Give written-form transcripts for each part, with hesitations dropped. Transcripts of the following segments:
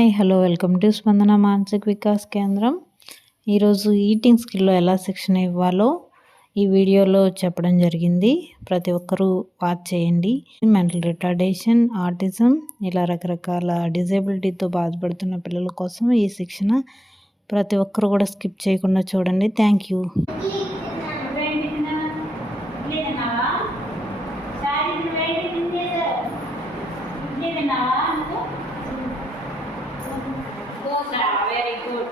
Hi hello welcome to స్పందన మానసిక వికాస్ కేంద్రం. ఈరోజు ఈటింగ్ స్కిల్లో ఎలా శిక్షణ ఇవ్వాలో ఈ వీడియోలో చెప్పడం జరిగింది. ప్రతి ఒక్కరూ వాచ్ చేయండి. మెంటల్ రిటార్డేషన్, ఆటిజం ఇలా రకరకాల డిజేబిలిటీతో బాధపడుతున్న పిల్లల కోసం ఈ శిక్షణ. ప్రతి ఒక్కరు కూడా స్కిప్ చేయకుండా చూడండి. Thank you. Very good.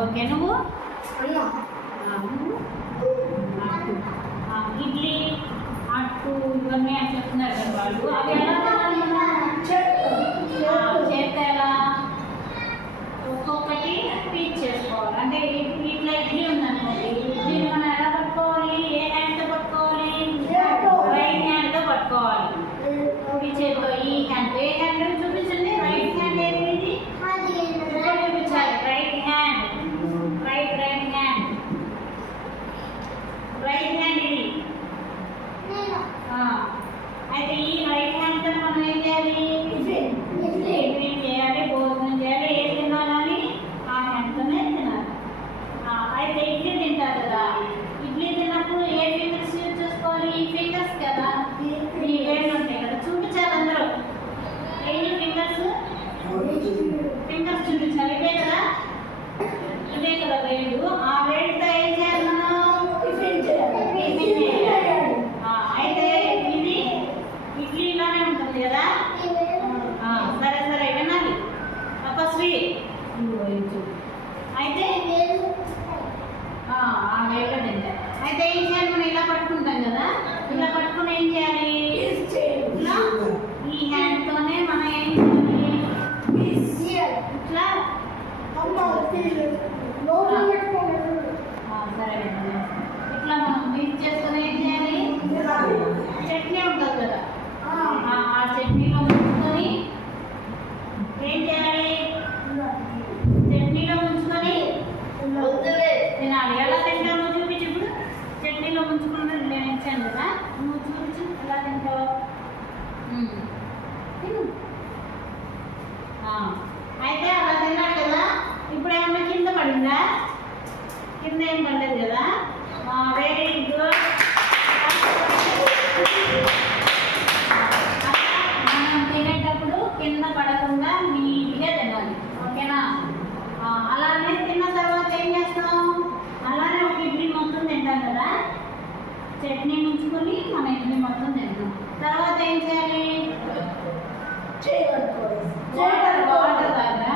Okay, నువ్వు ఇడ్లీ అట్టు ఇవన్నీ అని చెప్తున్నారు కదా వాళ్ళు. అవి ఎలా చేస్తే ఎలా ఒక్కొక్కటి టీచ్ చేసుకోవాలి. అంటే ఇట్లా ఇడ్లీ ఉందనుకోండి, ఇడ్లీని మనం ఎలా పట్టుకోవాలి? ఏ హ్యాండ్తో పట్టుకోవాలి? రైట్ హ్యాండ్తో పట్టుకోవాలి. ఈ చేతిలో ఈ హ్యాండ్, ఏ హ్యాండ్ చూపించండి. రైట్ హ్యాండ్ ఏది? చూపించాలి. Right hand, right hand, right hand ఇది. అయితే ఈ రైట్ హ్యాండ్తో మనం ఏం చేయాలి? టిఫిన్ చేయాలి, భోజనం చేయాలి. ఏది తినాలని ఆ హ్యాండ్తోనే తినాలి. అయితే ఇడ్లీ తింటారు కదా, ఇడ్లీ తిన్నప్పుడు ఏ ఫింగర్స్ యూజ్ చేసుకోవాలి? ఈ ఫింగర్స్ కదా, ఈ వేళ్ళు ఉంటాయి కదా, చూపించాలి అందరూ. ఏ ఫింగర్స్? ఫింగర్స్ చూపించాలి. ఇవే కదా, ఇవే కదా వేళ్ళు. ఆ వేళ్ళతో ఏం చేయాలి మనం? టిఫిన్ చేయాలి. అయితే ఇది ఇడ్లీలోనే ఉంటుంది కదా. సరే సరే వినాలి తపస్వి. అయితే ఆ వేళ్ళ తింటారు. అయితే ఏం చేయాలి? మనం ఇలా పట్టుకుంటాం కదా, ఇలా పట్టుకుని ఏం చేయాలి? ఇలా ఈ హ్యాండ్తోనే మనం ఏం చేయాలి? ఇట్లా సరే, ఇట్లా మనం మిక్స్ చేసుకుని ఏం చేయాలి? చట్నీ ఉంటుంది కదా, ఆ చట్నీలో ముంచుకొని ఏం చేయాలి? చట్నీలో ముంచుకొని తినాలి. ఎలా తింటావు చూపించు. ఇప్పుడు చట్నీలో ముంచుకుని నేను ఇచ్చాను కదా, నువ్వు చూపించు ఎలా తింటావు. అయితే అలా తిన్నాడు కదా. ఇప్పుడు ఏమన్నా కింద పడిందా? కింద ఏం పడలేదు కదా. Very good. మనం తినేటప్పుడు కింద పడకుండా నీట్గా తినాలి, ఓకేనా? అలానే తిన్న తర్వాత ఏం చేస్తాం? అలానే ఒక ఇడ్లీ మొత్తం తింటాం కదా, చట్నీ ముంచుకొని మన ఇడ్లీ మొత్తం తింటాం. తర్వాత ఏం చేయాలి? వాటర్ తాగా,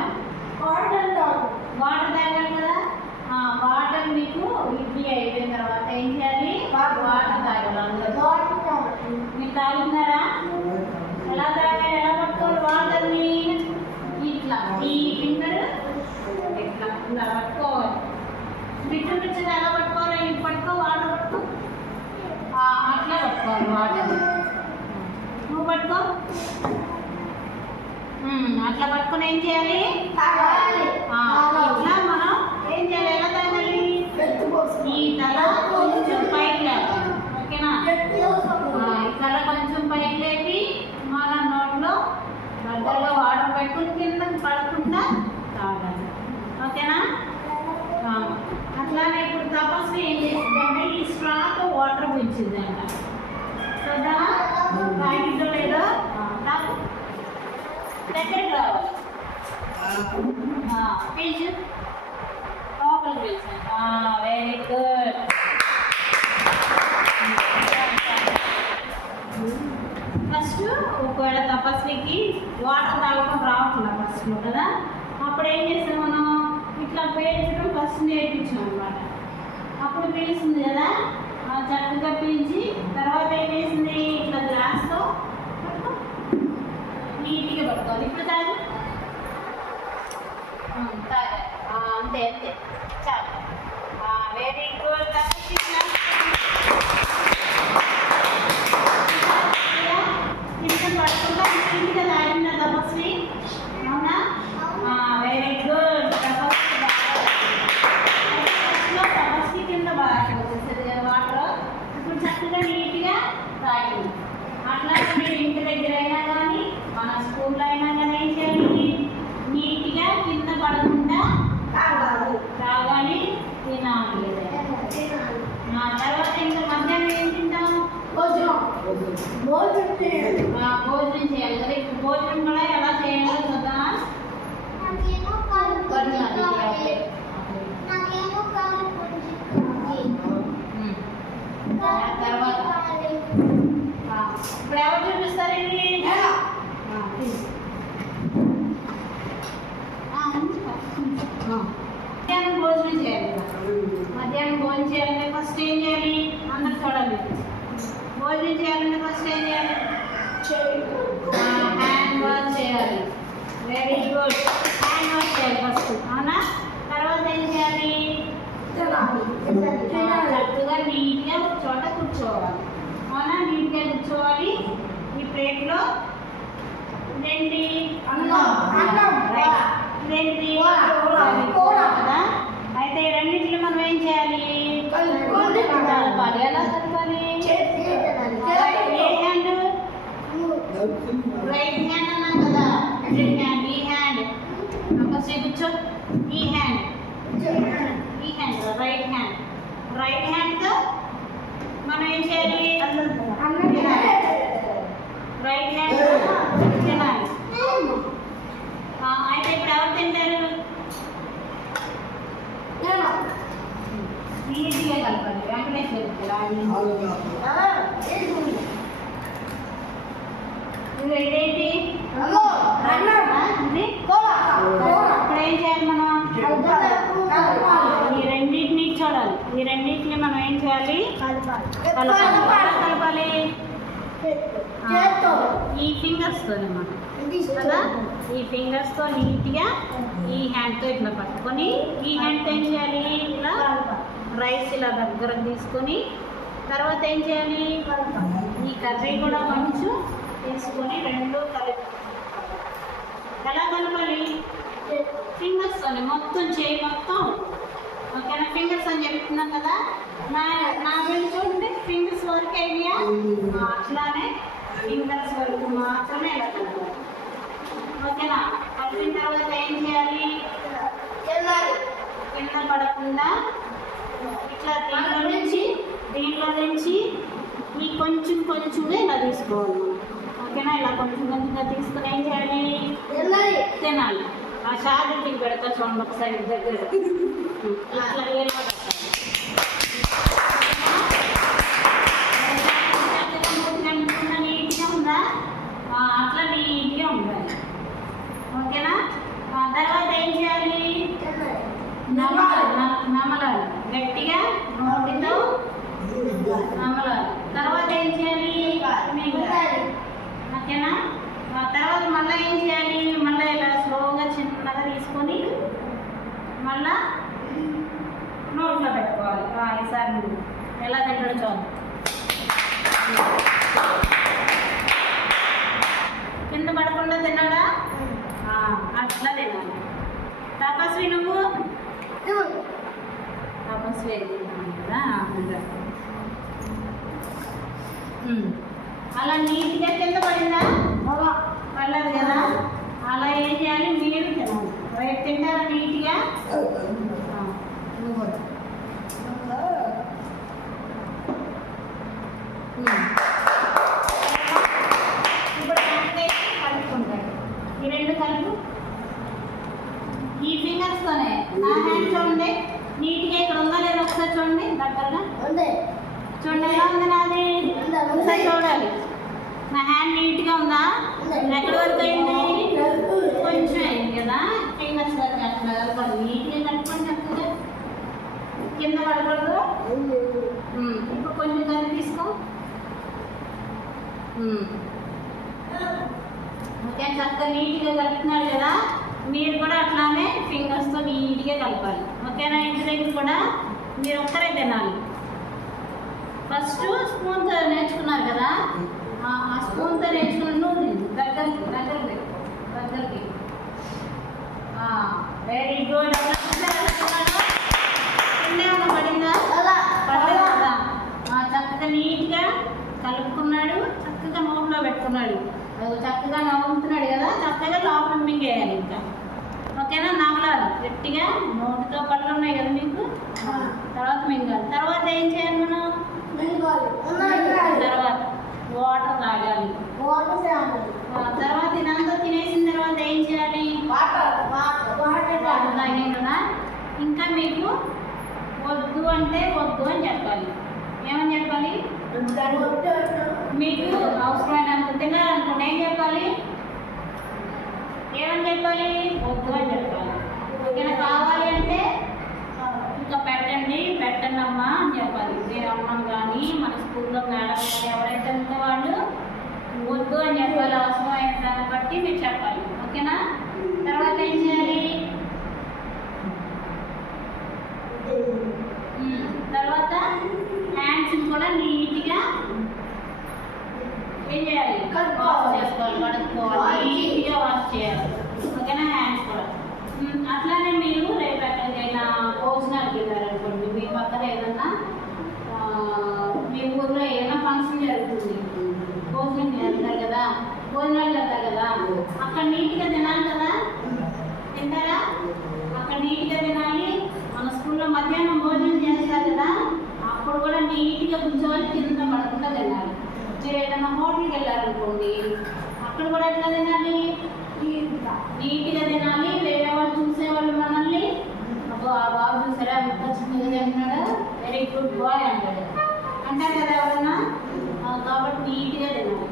వాటర్ తాగాలి కదా. వాటర్ మీకు ఇడ్లీ అయిపోయిన తర్వాత ఏం చేయాలి? వాటర్ తాగాలి అందరూ. మీరు తాగుతున్నారా? ఎలా తాగాలి? ఎలా పట్టుకోవాలి వాటర్ని? ఇట్లా ఈ ఫింగర్ ఇట్లా ఇలా పట్టుకోవాలి. మీరు చూపించండి ఎలా పట్టుకోవాలి. ఇది పట్టుకో, వాటర్ పట్టుకో, అట్లా పట్టుకోవాలి వాటర్. నువ్వు పట్టుకో. అట్లా పట్టుకుని ఏం చేయాలి? ఇట్లా మనం ఏం చేయాలి? ఎలా తాగాలి? ఈ తల కొంచెం పైకి లేపాలి, ఓకేనా? ఈ తల కొంచెం పైకి లేపి మన నోట్లో దగ్గరలో వాటర్ పెట్టుకుని కింద పడకుండా తాగాలి, ఓకేనా? అట్లానే ఇప్పుడు తపస్వి ఏం చేసిందంటే ఈ స్ట్రాతో వాటర్ పోయించిందంట కదా. తాగిందో లేదో తాగు, దగ్గరికి రావాలి. పీల్చు, లోపలికి పీల్చండి. Very good. ఫస్ట్ ఒకవేళ తపస్వికి వాటర్ తాగడం రావట్లేదు ఫస్ట్లో కదా, అప్పుడు ఏం చేస్తాం మనం? ఇట్లా పీల్చడం ఫస్ట్ నేర్పించాం అనమాట. అప్పుడు పీల్చింది కదా, చక్కగా పీల్చి తర్వాత ఏం చేసింది? ఇట్లా గ్లాస్తో నీట్గా పట్టుకోవాలి. ఇప్పుడు తాగు, తాగా, అంతే అంతే, చాలు. Very good. కింద పడకుండా నీట్గా తాగిన తపస్వి, అవునా? Very good. తపస్వి కింద బాగా వచ్చేస్తుంది కదా వాటర్. ఇప్పుడు చక్కగా నీట్గా తాగింది. అట్లా మీరు ఇంటి దగ్గర అయినా హ్యాండ్ వాష్ చేయాలి. Very good. హ్యాండ్ వాష్ చేయాలి ఫస్ట్, అవునా? తర్వాత ఏం చేయాలి? చక్కగా నీట్గా ఒక చోట కూర్చోవాలి, అవునా? నీట్గా కూర్చోవాలి. ఈ ప్లేట్లో ఇదేంటి? ఇదేంటి? కదా. అయితే ఈ రెండింటిని మనం ఏం చేయాలి? కలపాలి. ఎలా కలపాలి? ఏ హ్యాండ్? రైట్ హ్యాండ్ అన్నాం కదా. ఈ హ్యాండ్ ఫస్ట్ కూర్చో. ఈ హ్యాండ్ రైట్ హ్యాండ్తో మనం ఏం చేయాలి? రైట్ హ్యాండ్ తినాలి. అయితే ఇప్పుడు ఎవరు తింటారు? ఈజీగా కలపాలి. వెంకటేశ్వర ఇదేంటి? ఇప్పుడు ఏం చేయాలి మనం? ఈ రెండింటిని చూడాలి. ఈ రెండింటిని మనం ఏం చేయాలి? కలపాలి. ఈ ఫింగర్స్తో మనం కదా, ఈ ఫింగర్స్తో నీట్గా ఈ హ్యాండ్తో ఇట్లా పట్టుకొని ఈ హ్యాండ్తో ఏం చేయాలి? ఇలా రైస్ ఇలా దగ్గర తీసుకొని తర్వాత ఏం చేయాలి? ఈ కర్రీ కూడా కొంచెం తీసుకొని రెండు కలిపి ఎలా కలపాలి? ఫింగర్స్తోనే మొత్తం చేయి మొత్తం, ఓకేనా? ఫింగర్స్ అని చెప్తున్నాం కదా. నా వెళ్ళి చూడండి, ఫింగర్స్ వరకు ఐడియా. అట్లానే ఫింగర్స్ వరకు మాత్రమే ఇలా కలపాలి, ఓకేనా? కలిపిన తర్వాత ఏం చేయాలి? కింద పడకుండా ఇట్లా దీంట్లో నుంచి ఈ కొంచెంగా ఇలా తీసుకోవాలి మనం, ఓకేనా? ఇలా కొంచెంగా తీసుకుని ఏం చేయాలి? తినాలి. ఆ షార్ట్కి పెడతా చూడండి ఒకసారి దగ్గర ఇట్లా నీట్గా ఉందా? అట్లా నీట్గా ఉండాలి, ఓకేనా? తర్వాత ఏం చేయాలి? నమలాలి గట్టిగా నోటితో నమలాలి. తర్వాత ఏం చేయాలి? ఓకేనా? తర్వాత మళ్ళీ ఏం చేయాలి? మళ్ళీ ఇలా స్లోగా చిన్నగా తీసుకొని మళ్ళా నోట్లో పెట్టుకోవాలి. ఈసారి ఎలా తింటాడు చూడండి. కింద పడకుండా తిన్నాడా? అట్లా తినాలి. తపస్వి నువ్వు తపస్వి కదా. అలా నీట్గా కింద పడిందా? పడలేదు కదా. అలా ఏం చేయాలి? మీరు తినాలి. రేపు తింటారా నీట్గా? ఇప్పుడు కలుపుకుంటాడు. ఈ రెండు కలుపు. ఈ ఫింగర్స్తోనే నా హ్యాండ్ చూడండి నీట్గా ఇక్కడ ఉందా లేదా ఒకసారి చూడండి దగ్గరగా చూడండి. ఎలా ఉంది నాది? ఒకసారి చూడాలి. నా హ్యాండ్ నీట్గా ఉందా? ఎక్కడి వరకు అయింది? కొంచెం అయింది కదా. ఫింగర్స్ వరకు అట్లా కలపండి. నీట్గా కలుపుకొని చక్కగా కింద పడకూడదు. ఇప్పుడు కొంచెం కలిపి తీసుకో. ఓకే, చక్కగా నీట్గా కలుపుతున్నాడు కదా. మీరు కూడా అట్లానే ఫింగర్స్తో నీట్గా కలపాలి, ఓకేనా? ఇంటి దగ్గర కూడా మీరు ఒక్కరే తినాలి. ఫస్ట్ స్పూన్తో నేర్చుకున్నారు కదా, ఆ స్పూన్తో నేర్చుకున్న నూనె దగ్గరికి వెరీ గుడ్. ఏమన్నా పడిందా? పడలేదు కదా. చక్కగా నీట్గా కలుపుకున్నాడు, చక్కగా నోట్లో పెట్టుకున్నాడు. చక్కగా నవ్వుతున్నాడు కదా. చక్కగా లోపల మింగేయాలి ఇంకా, ఓకేనా? నవ్వాలి గట్టిగా. నోటితో పళ్ళు ఉన్నాయి కదా మీకు, తర్వాత మింగాలి. తర్వాత ఏం చేయాలి మనం? తర్వాత వాటర్ తాగాలి. తర్వాత ఇదంతా తినేసిన తర్వాత ఏం చేయాలి? వాటర్ తాగాం కదా. ఇంకా మీకు వద్దు అంటే వద్దు అని చెప్పాలి. ఏమని చెప్పాలి? మీకు అవసరమైనంత తినాలనుకుంటే ఏం చెప్పాలి? ఏమని చెప్పాలి? వద్దు అని చెప్పాలి. ఓకేనా? కావాలి అంటే ఇంకా పెట్టండి అమ్మా అని చెప్పాలి. మీరు అమ్మం కానీ మన స్కూల్లో మేడం కానీ ఎవరైతే ఉంటే వాళ్ళు వద్దు అని చెప్పాలి, అవసరమైన దాన్ని బట్టి మీరు చెప్పాలి. ఓకేనా? తర్వాత ఏం చేయాలి? తర్వాత హ్యాండ్స్ కూడా నీట్గా ఏం చేయాలి? వాష్ చేసుకోవాలి, కడుక్కోవాలి, నీట్గా వాష్ చేయాలి. ఓకేనా? హ్యాండ్స్ కూడా. అట్లానే మీరు రేపు ఎక్కడికైనా భోజనాలకు వెళ్ళారనుకోండి, మీ పక్కన ఏదన్నా మీ ఊర్లో ఏదైనా ఫంక్షన్ జరుగుతుంది, భోజనం చేస్తారు కదా, భోజనాలు చేస్తారు కదా, అక్కడ నీట్గా తినాలి కదా. తింటారా? అక్కడ నీట్గా తినాలి. మన స్కూల్లో మధ్యాహ్నం భోజనం చేస్తారు కదా, అప్పుడు కూడా నీట్గా కూర్చోవాలి, కింద పడకుండా తినాలి. మీరు ఏదైనా హోటల్కి వెళ్ళారనుకోండి, అక్కడ కూడా ఎట్లా తినాలి? నీట్గా తినాలి. వేరే వాళ్ళు చూసేవాళ్ళు మనల్ని, అబ్బో ఆ బాబు చూసారా ఎంత చిన్నగా తింటున్నాడు, వెరీ గుడ్ బాయ్ అంటారు కదా ఎవరన్నా. కాబట్టి నీట్గా తినాలి.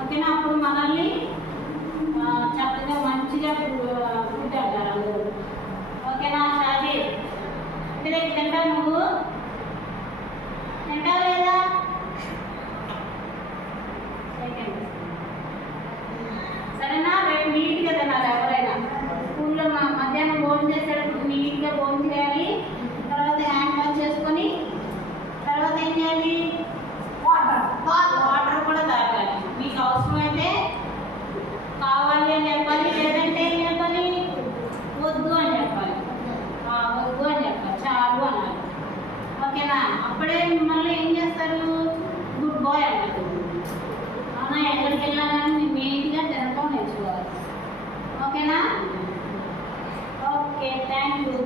ఓకేనా? అప్పుడు మనల్ని చక్కగా మంచిగా ఫుడ్ అంటారు అందరూ. ఓకేనా? షాది రేపు తింటావు, నువ్వు తింటావు లేదా? సరేనా? రేపు నీట్గా తినాలి. ఎవరైనా స్కూల్లో మధ్యాహ్నం భోజనం చేసేటప్పుడు నీట్గా భోజనం చేయాలి. తర్వాత హ్యాండ్ వాష్ చేసుకొని తర్వాత ఏం చేయాలి? వాటర్ కూడా తాగాలి. మీకు అవసరమైతే కావాలి అని చెప్పాలి, లేదంటే ఏం చెప్పాలి? వద్దు అని చెప్పాలి. వద్దు అని చెప్పాలి, చాలు అన్నారు. ఓకేనా? అప్పుడే మిమ్మల్ని ఏం చేస్తారు? గుడ్ బాయ్ అంటారు. అవునా? ఎక్కడికి వెళ్ళినా కానీ నీట్గా తినటం నేర్చుకోవాలి. ఓకేనా? Okay, thank you.